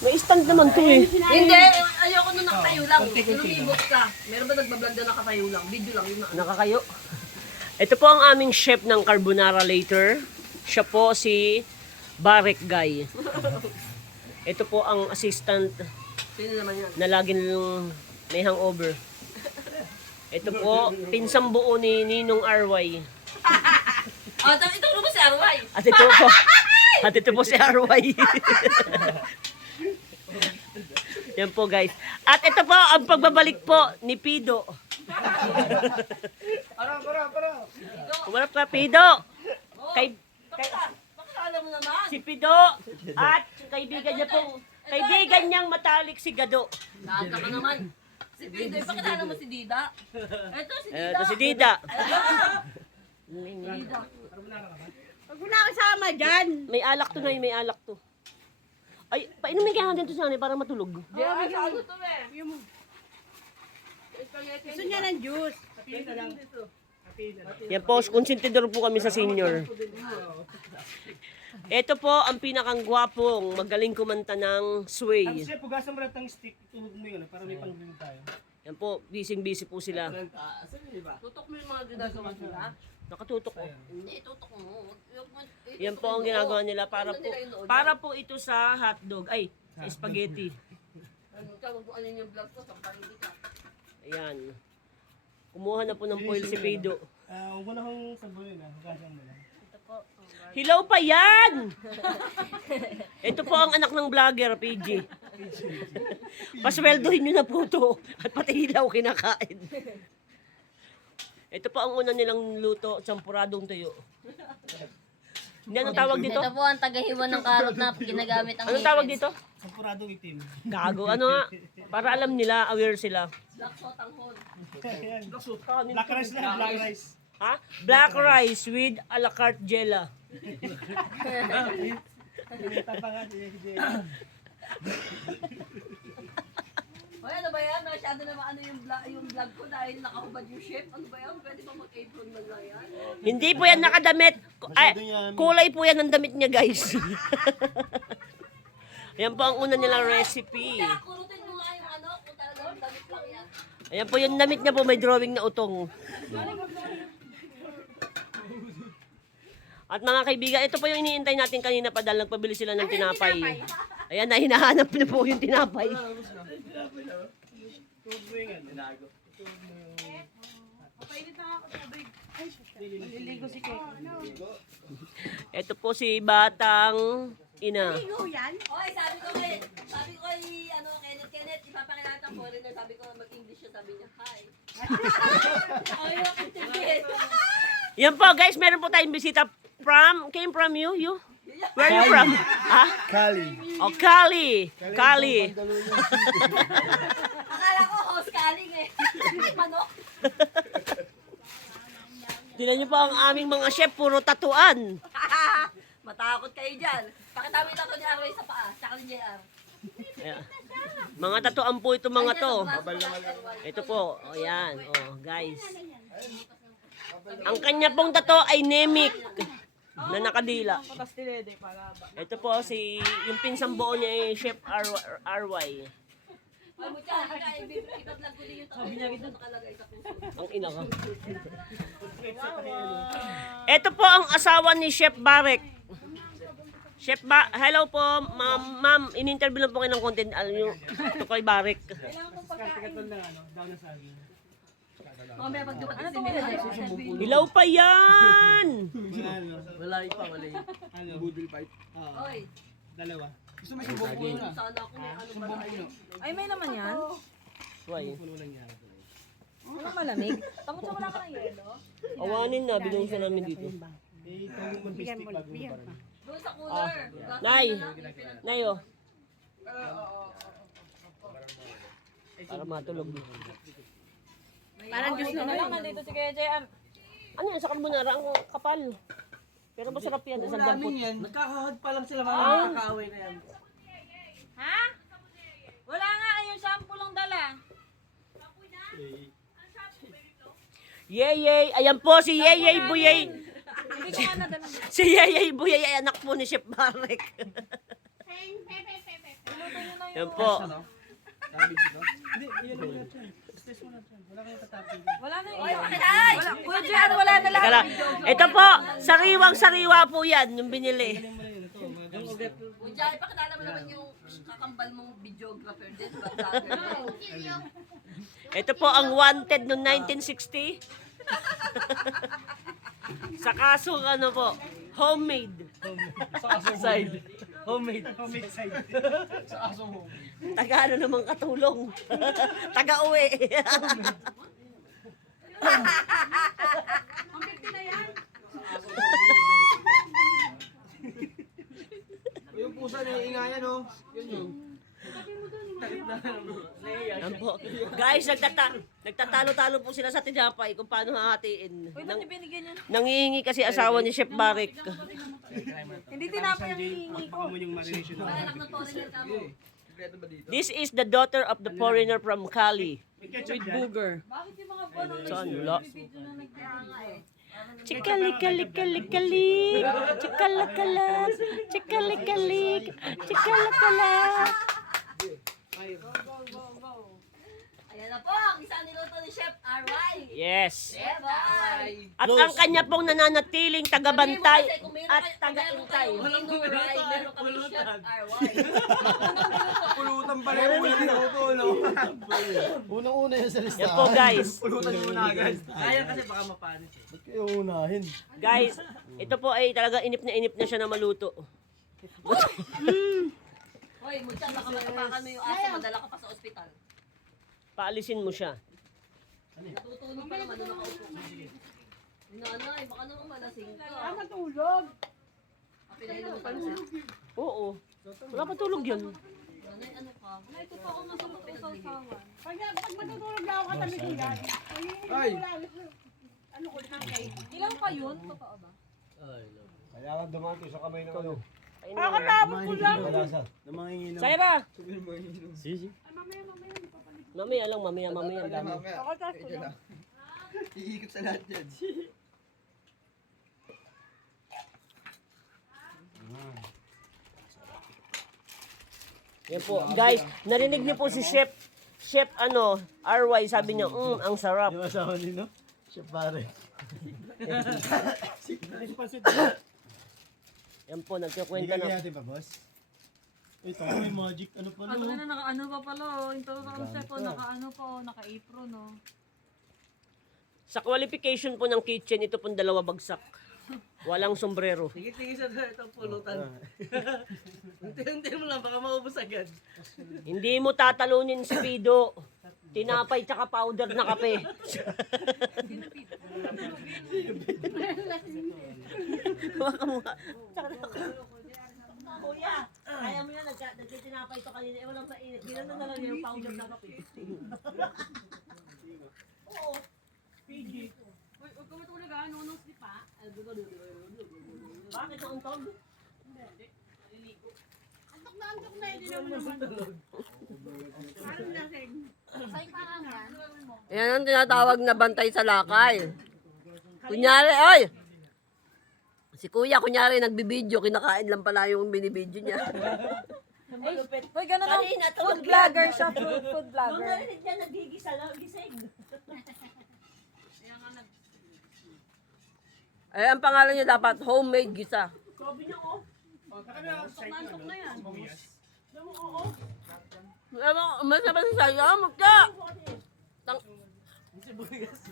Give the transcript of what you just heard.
May stand naman to eh. Hindi, ayoko nung nakatayo lang. Lumibot ka. Meron ba nagbablog na nakatayo lang? Video lang yun. Nakakayo. Ito po ang aming chef ng carbonara later. Siya po si Barek Guy. Ito po ang assistant Sino naman yan? na laging may hangover. Ito po, pinsang buo ni Ninong RY. Oh, ito mo si Arway. At ito po si RY. Yan po guys. At ito po ang pagbabalik po ni Pido. Para. Kumarap ka, Pido. Bakit alam mo naman? Si Pido at kaibigan niya pong kaibigan niyang matalik si Gado. Naaga ka naman. Si Pido, bakit alam mo si Dida? Ito si Dida. Ito si Dida. Dida. Huwag mo na kasama dyan. May alak to na, may alak to. Ay, painumin kaya natin to sa para matulog. Diyan, sa ano to eh? Gusto niya ng juice. Yan po, konsentidor po kami sa senior. Ito po ang pinakang gwapong magaling kumanta ng sway. Chef, pugasan mo lang ang stick. Tuhog mo yun para may pang-green tayo. Yan po, busy po sila. Tutok mo yung mga ginagawa nila. Nakatutok ko. Hindi, tutok mo. Yan po ang ginagawa nila para po ito sa hotdog. Ay, sa spaghetti. Ano ka, wag mo alin yung vlog ko, sampahin ka. Ayan. Kumuha na po ng foil si Pido. Huwag mo na akong sabunin na. Hugasan mo lang. Hilaw pa yan! Ito po ang anak ng vlogger, PG. Pasweldohin nyo na po ito. At pati hilaw kinakain. Ito po ang una nilang luto, champuradong tuyo. Hindi, anong tawag dito? Ito po ang tagahiwan ng karot na ginagamit ang Anong tawag dito? Sampuradong itim. Gago, ano nga? Para alam nila, aware sila. Black sot ang hon. Black rice lang, black rice. Ha? Black rice with a la carte jela. Pinita pa nga si Hoy, ano ba yan? Masyado naman ano yung vlog ko dahil nakahubad yung chef. Ano ba yan? Pwede ba mag-apron man lang yan? Hindi po yan nakadamit. Ay, kulay po yan ng damit niya, guys. Yan po ang una nilang recipe. Kaya kurutin mo nga yung ano, kung talagang damit lang yan. Ayan po yung damit niya po, may drawing na utong. At mga kaibigan, ito po yung iniintay natin kanina pa dahil nagpabili sila ng tinapay. Ayan na, hinahanap na po yung tinapay. Ito po si Batang Ina. Ligo yan. Hoy, sabi ko kay Kenneth, ipapakilala ng foreigner, sabi ko mag-English siya, sabi niya, hi. Ayaw ang tigil. Yan po guys, meron po tayong bisita came from you? Where are you from? Ha? Kali. Oh, Cali. Cali. Akala ko host calling eh. Manok. Tingnan niyo po ang aming mga chef, puro tatuan. Matakot kayo dyan. Pakitawin ako ni Arway sa paa, tsaka ni JR. Ayan. Mga tatuan po ito mga to. Ito po, oh yan, oh guys. Ang kanya pong tato ay Nemik na nakadila. Ito po si yung pinsang buo niya ay Chef RY. Ay, mutya, ipa-vlog ko din yung tato na nakalagay sa puso. Ang ina ka. Ito po ang asawa ni Chef Barek. Chef hello po, ma'am, in-interview lang po kayo ng content, alam nyo, ito kay Barek. Katol na daw na sa akin. Mamaya pag dumating si Mila, Hilaw pa yan! Wala pa. Ano? Budol fight. Oy, Dalawa. Gusto mo subong puno na? sana ako may ano ba tayo. Ay, may naman yan. Why? Puno lang yan. Walang malamig. Tapos wala ka ng yelo. Awanin na, binungsan namin dito. Eh, ikaw yung mag-bistik bago mo parang. Doon sa cooler. Nay! Nay, oh. Para matulog. Parang juice na lang. Nandito si Kuya JR. Ano yan, sa carbonara, ang kapal. Pero masarap yan, isang dampot. Nagkakahag pa lang sila mga nakakaaway na yan. Ha? Wala nga, yung shampoo lang dala. Yeyey, ayan po si Yeyey Buyey. Hindi ko nga nadala. Si Yeyey Buyey ay anak po ni Chef Barek. Yan po. Hindi, yun lang yan. Stress mo na yan. Wala kang tatapin. Wala na Oy, yun. pakilay! Kuya Jan, wala na Teka lang. Ito po, sariwang-sariwa po yan, yung binili. Yung ugat. Kuya, ipakilala mo naman yung kakambal mong videographer din. Vlogger. Ito po ang wanted noong 1960. Sa kasong ano po, homemade. Sa asong Side. homemade. Homemade side. Sa asong home. Taga ano naman katulong. Taga uwi. Yung pusa na iingayan, oh. Yun yung. Yan po. Guys, nagtatalo-talo po sila sa tinapay kung paano hahatiin. Uy, ba't niyo binigyan yan? Nangihingi kasi asawa ni Chef Barik. Hindi tinapay ang hihingi ko. Mo yung marination na. Anak ng foreigner ka mo. Sikreto ba dito? This is the daughter of the foreigner from Cali. With booger. Bakit yung mga bonong Saan? Wala. video na nagtitinda? Chikalikalik-kalik. Chikalakalat. Chikalikalik. Chikalakalat. Ayan na po, ang isang niluto ni Chef R.Y. Yes. Chef R.Y. At ang kanya pong nananatiling tagabantay at taga-intay. Meron kami Chef R.Y. Pulutan pala yung ulo niluto, no? Unang-una yun sa lista. Yan po guys. Pulutan yung una agad. Kaya kasi baka mapanis eh. Ba't kayo unahin? Guys, ito po ay talaga inip na siya na maluto. Hoy, Mutya, baka matapakan mo yung aso, madala ka pa sa ospital. Paalisin mo siya. Natutulog pa naman nung nakaupo ka. Nanay, baka naman malasing ka. Matulog. Pinainom mo pa rin siya. Oo. Wala pa tulog yun. Nanay, ano ka? Ay, totoo nga sa usaw-sawan. Pag matutulog na ako katabi ko yan. Ay! Ano ko na kay? Ilang pa yun? Totoo ba? Kailangan dumati sa kamay ng ano. Kakatapos ko lang. Kalasa. Na mga inginom. Saira! Sabihin mo inginom. Sisi. Mamaya lang, mamaya. Ang dami. Kakatapos ko lang. Iikot sa lahat yan. Yan po. Guys, narinig niyo po si Chef ano, RY, sabi niya, ang sarap. Yung asawa nino? Siya pare. Yan po, nagkikwenta Bigyan na. natin pa, boss. Ito, may magic. Ano pa Ano no? na, naka-ano pa pala, oh. Yung tawag kami siya po, naka-ano po, naka-apron, no. Sa qualification po ng kitchen, ito pong 2 bagsak. Walang sombrero. Tingin sa itong pulutan. Unti-unti mo lang, baka maubos agad. Hindi mo tatalunin si Pido. Tinapay tsaka powder na kape. Baka mo nga. Kuya, kaya mo yan, nagtitinapay ito kanina. Eh, walang mainit. Ginano na lang yung powder na kape. Oo. PG. Uy, huwag ka matulog ah, nunong sleep ah. Bakit ang tog? Antok na, hindi naman naman. Parang lasing. Yan ang tinatawag na bantay sa lakay. Kunyari, oy! Si kuya, kunyari, nagbibideo, kinakain lang pala yung binibideo niya. Uy, ganun ang Kanina, food tulog vlogger yan. siya, food Nung vlogger. narinig niya, nagigisa lang, gising. Eh, ang pangalan niya dapat, homemade gisa. Sabi niya, oh. Nantok na yan. Masama sa sayo, magka!